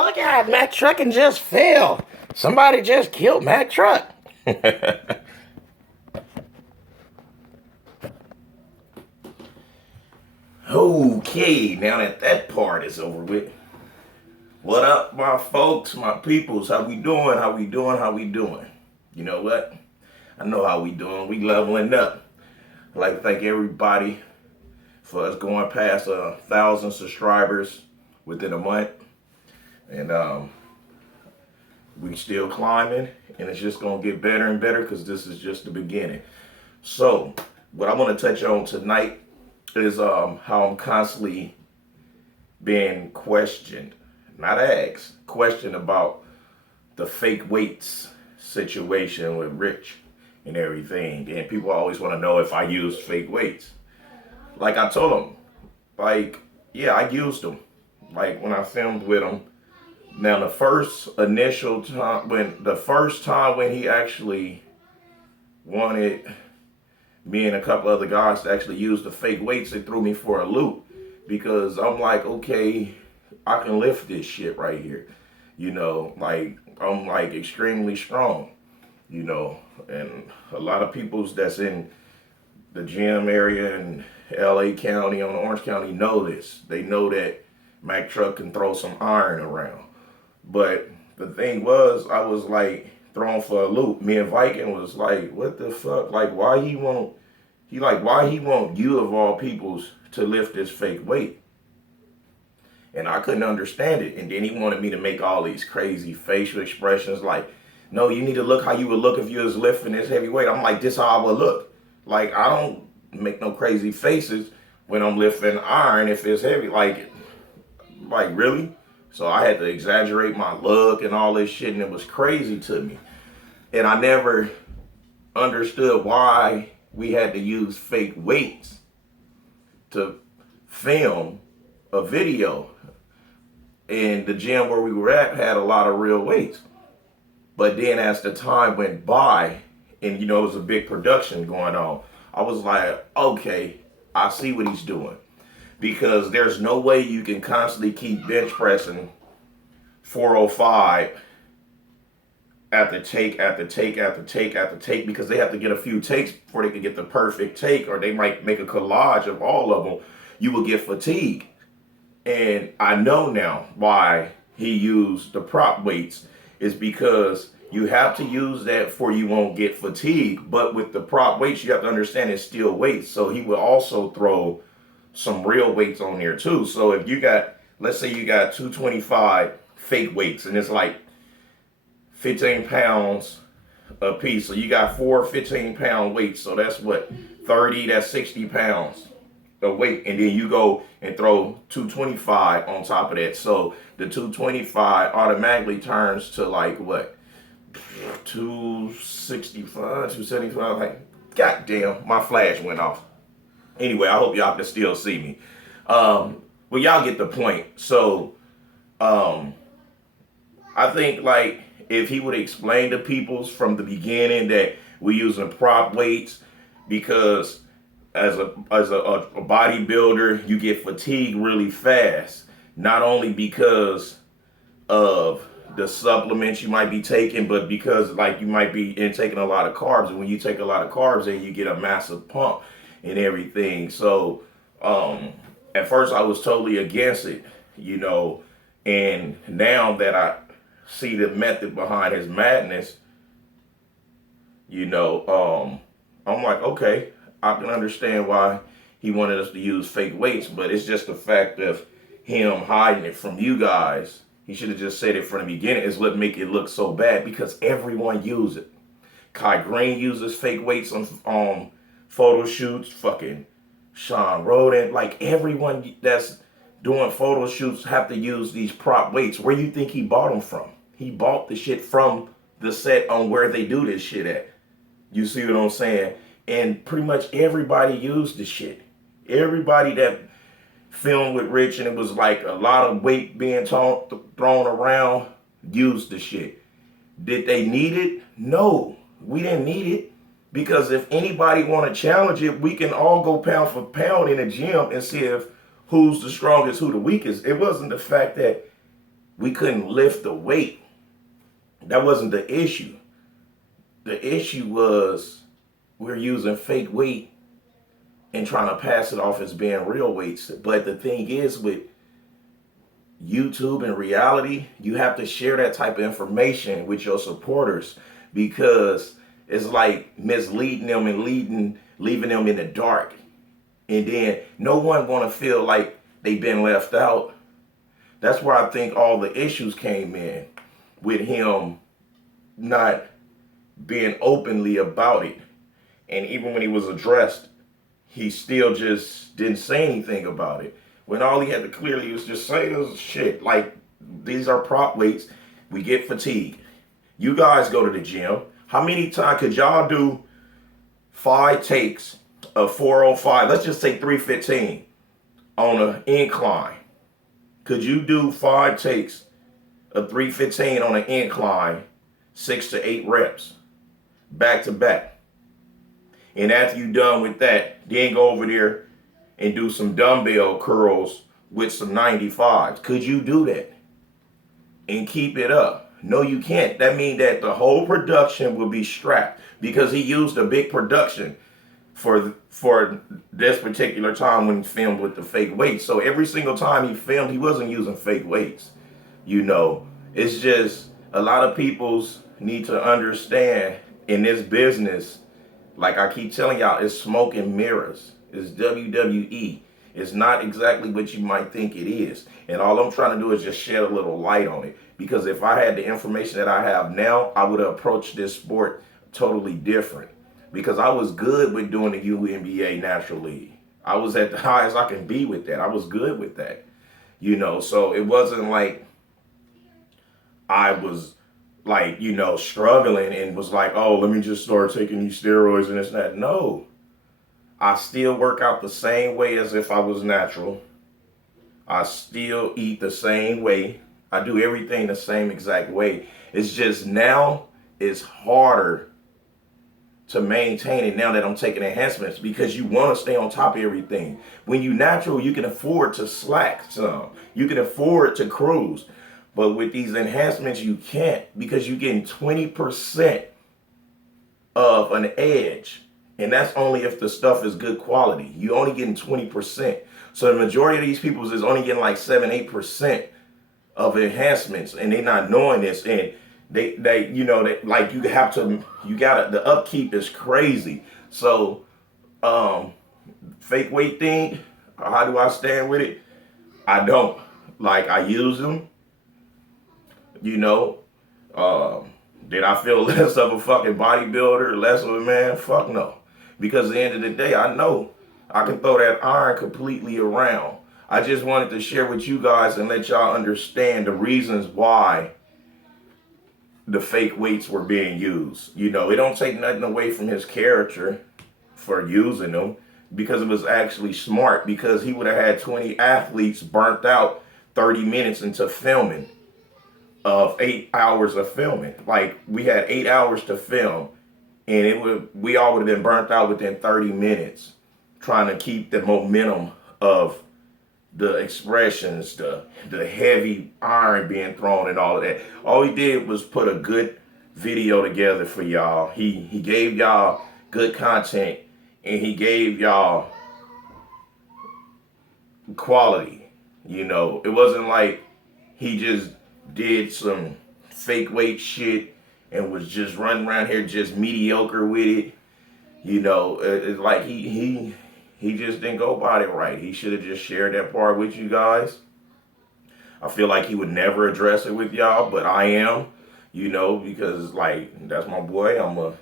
Oh God, Mac Truckin just fell. Somebody just killed Mac Truck. Okay, now that part is over with. What up, my folks, my peoples? How we doing? How we doing? How we doing? You know what? I know how we doing. We leveling up. I'd like to thank everybody for us going past 1,000 subscribers within a month. And we still climbing, and it's just gonna get better and better because this is just the beginning. So what I want to touch on tonight is how I'm constantly being questioned, not asked, questioned about the fake weights situation with Rich and everything. And people always want to know if I use fake weights. Like I told them, like, yeah, I used them. Like when I filmed with him. Now the first time when he actually wanted me and a couple other guys to actually use the fake weights, it threw me for a loop because I'm like, okay, I can lift this shit right here. You know, like I'm like extremely strong, you know, and a lot of people's that's in the gym area in LA County, on Orange County know this. They know that Mac Truck can throw some iron around. But the thing was, I was like thrown for a loop. Me and Viking was like, what the fuck? Like, why he want you of all peoples to lift this fake weight? And I couldn't understand it. And then he wanted me to make all these crazy facial expressions like, no, you need to look how you would look if you was lifting this heavy weight. I'm like, this how I would look. Like, I don't make no crazy faces when I'm lifting iron if it's heavy. Like really? So I had to exaggerate my look and all this shit, and it was crazy to me. And I never understood why we had to use fake weights to film a video. And the gym where we were at had a lot of real weights. But then as the time went by, and you know, it was a big production going on, I was like, okay, I see what he's doing. Because there's no way you can constantly keep bench pressing 405 after take after take after take after take, because they have to get a few takes before they can get the perfect take, or they might make a collage of all of them. You will get fatigue. And I know now why he used the prop weights is because you have to use that for you won't get fatigue. But with the prop weights, you have to understand it's still weights. So he will also throw some real weights on there too. So if you got, let's say you got 225 fake weights and it's like 15 pounds a piece. So you got 4 15-pound weights. So that's what, 30, that's 60 pounds of weight. And then you go and throw 225 on top of that. So the 225 automatically turns to like what? 265, 275. Like, goddamn, my flash went off. Anyway, I hope y'all can still see me. Well, y'all get the point. So, I think like if he would explain to people from the beginning that we're using prop weights because as a bodybuilder, you get fatigued really fast. Not only because of the supplements you might be taking, but because like you might be taking a lot of carbs. And when you take a lot of carbs, then you get a massive pump and everything. So at first I was totally against it, you know, and now that I see the method behind his madness, you know, I'm like, okay, I can understand why he wanted us to use fake weights, but it's just the fact of him hiding it from you guys. He should have just said it from the beginning. Is what make it look so bad, because everyone uses it. Kai Green uses fake weights on photo shoots. Fucking Sean Roden, like everyone that's doing photo shoots have to use these prop weights. Where you think he bought them from? He bought the shit from the set on where they do this shit at. You see what I'm saying? And pretty much everybody used the shit. Everybody that filmed with Rich and it was like a lot of weight being thrown around used the shit. Did they need it? No, we didn't need it. Because if anybody want to challenge it, we can all go pound for pound in a gym and see if who's the strongest, who the weakest. It wasn't the fact that we couldn't lift the weight. That wasn't the issue. The issue was we're using fake weight and trying to pass it off as being real weights. But the thing is, with YouTube and reality, you have to share that type of information with your supporters, because it's like misleading them and leaving them in the dark. And then no one gonna feel like they've been left out. That's where I think all the issues came in, with him not being openly about it. And even when he was addressed, he still just didn't say anything about it. When all he had to clearly was just say this shit, like, these are prop weights. We get fatigued. You guys go to the gym. How many times could y'all do 5 takes of 405? Let's just say 315 on an incline. Could you do 5 takes of 315 on an incline, 6 to 8 reps, back to back? And after you're done with that, then go over there and do some dumbbell curls with some 95s. Could you do that and keep it up? No, you can't. That means that the whole production will be strapped, because he used a big production for this particular time when he filmed with the fake weights. So every single time he filmed, he wasn't using fake weights. You know, it's just a lot of people's need to understand in this business. Like I keep telling y'all, it's smoke and mirrors. It's WWE. It's not exactly what you might think it is. And all I'm trying to do is just shed a little light on it. Because if I had the information that I have now, I would have approached this sport totally different. Because I was good with doing the WNBA Natural League. I was at the highest I can be with that. I was good with that. You know, so it wasn't like I was like, you know, struggling and was like, oh, let me just start taking these steroids and this and that. No, I still work out the same way as if I was natural. I still eat the same way. I do everything the same exact way. It's just now it's harder to maintain it now that I'm taking enhancements, because you want to stay on top of everything. When you natural, you can afford to slack some. You can afford to cruise. But with these enhancements, you can't, because you're getting 20% of an edge. And that's only if the stuff is good quality. You're only getting 20%. So the majority of these people is only getting like 7-8% of enhancements, and they're not knowing this. And they you know, that like you gotta, the upkeep is crazy. So fake weight thing, how do I stand with it? I don't. Like, I use them. You know, did I feel less of a fucking bodybuilder, less of a man? Fuck no. Because at the end of the day, I know I can throw that iron completely around. I just wanted to share with you guys and let y'all understand the reasons why the fake weights were being used. You know, it don't take nothing away from his character for using them, because it was actually smart, because he would have had 20 athletes burnt out 30 minutes into filming of 8 hours of filming. Like, we had 8 hours to film, and we all would have been burnt out within 30 minutes trying to keep the momentum of the expressions, the heavy iron being thrown and all of that. All he did was put a good video together for y'all. He gave y'all good content, and he gave y'all quality. You know, it wasn't like he just did some fake weight shit and was just running around here just mediocre with it. You know, it's like he just didn't go about it right. He should have just shared that part with you guys. I feel like he would never address it with y'all, but I am, you know, because like, that's my boy. I'm going to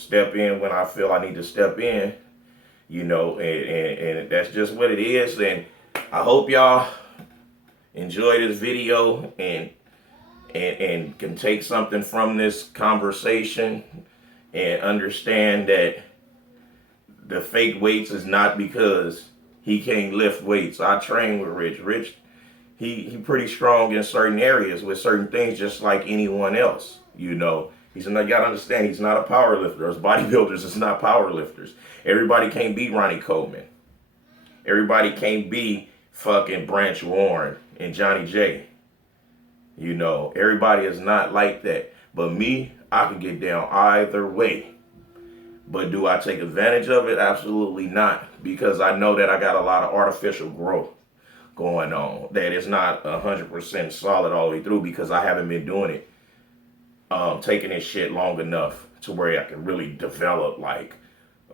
step in when I feel I need to step in, you know, and that's just what it is. And I hope y'all enjoy this video and can take something from this conversation and understand that the fake weights is not because he can't lift weights. I train with Rich. Rich, he pretty strong in certain areas with certain things, just like anyone else. You know, you gotta understand, he's not a power lifter. As bodybuilders, it's not power lifters. Everybody can't be Ronnie Coleman. Everybody can't be fucking Branch Warren and Johnny J. You know, everybody is not like that. But me, I can get down either way. But do I take advantage of it? Absolutely not. Because I know that I got a lot of artificial growth going on. That it's not 100% solid all the way through because I haven't been doing it, taking this shit long enough to where I can really develop like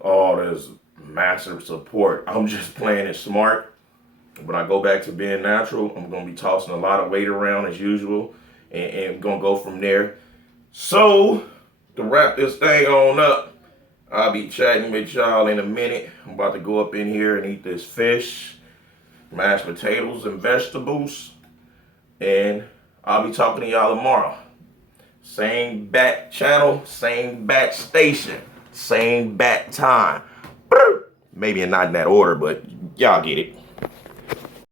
all this massive support. I'm just playing it smart. When I go back to being natural, I'm going to be tossing a lot of weight around as usual and going to go from there. So, to wrap this thing on up, I'll be chatting with y'all in a minute. I'm about to go up in here and eat this fish, mashed potatoes and vegetables. And I'll be talking to y'all tomorrow. Same bat channel, same bat station, same bat time. Maybe not in that order, but y'all get it.